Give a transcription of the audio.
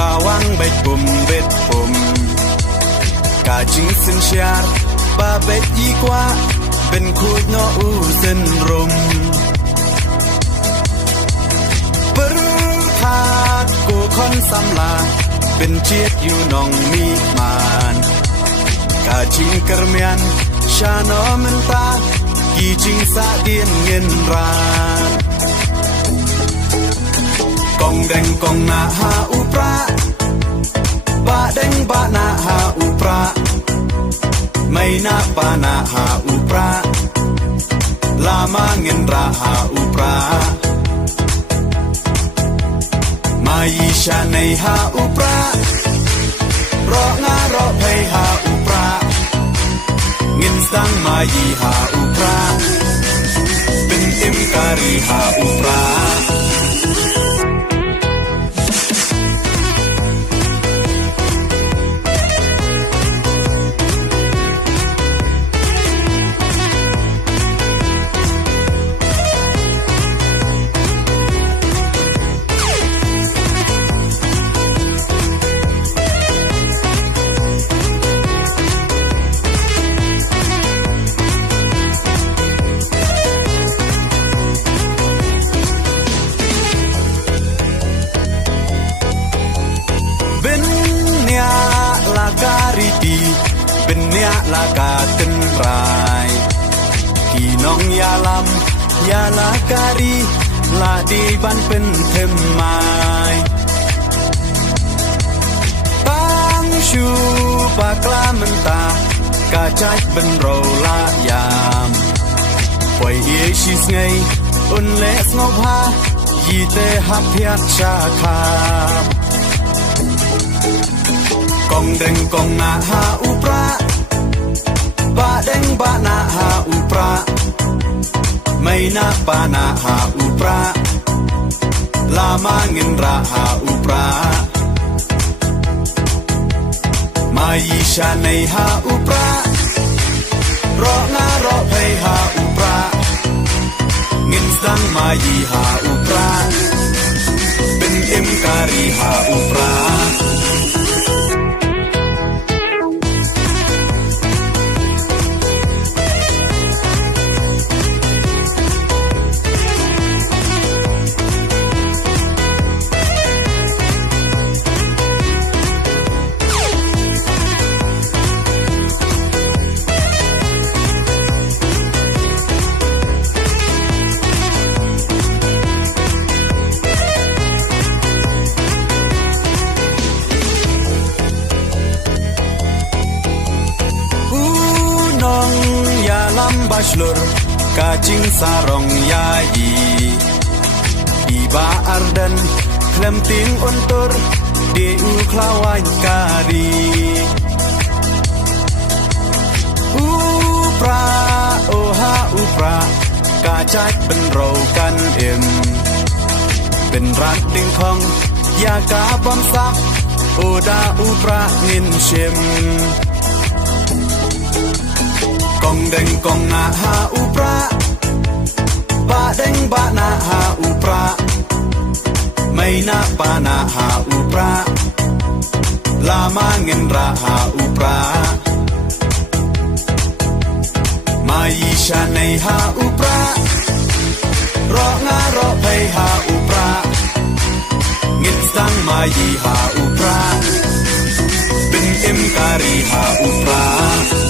Kawang baik bum bet bum Kajing sen syar ba bet yi kwa Ben khut no u sen rum Berhat ku kon samla Ben chiet yu nong mi man Kajing kermian Shano menta Kijing sa dien ngin ran Kong deng kong na ha upra Ba deng ba na ha upra May na pa na ha upra Lama ngin ra ha upra Mai sha nei ha upra Ro nga ro pei ha upra Ngin sang mai ha upra Bin im kari ha upra Benya laka tenrai Kinong yalam Yala kari La di ban pen temai Tang shu bakla menta Kacak ben rola yam Poi ye shis ngay Un les ngop ha Yite hap hiat shakam Kong deng kong na ha upra Ba deng ba na ha upra May na pa na ha upra Lama ngin ra ha upra Mai sha nei ha upra Ro nga ro pei ha upra Ngin sang mai ha upra Bin im kari ha upra Bashlur kajing sarong yayi Iba ardan klem ting untur Di uklawan kari Upra oha upra Kacak benro kan im Ben rat ding kong Ya ka bom sak Oda upra ngin shim Kong deng kong na ha upra Ba deng ba na ha upra May na pa na ha upra Lama ngin ra ha upra Mai sha nei ha upra Ro nga ro pei ha upra Ngin sang mai ha upra Bin im kari ha upra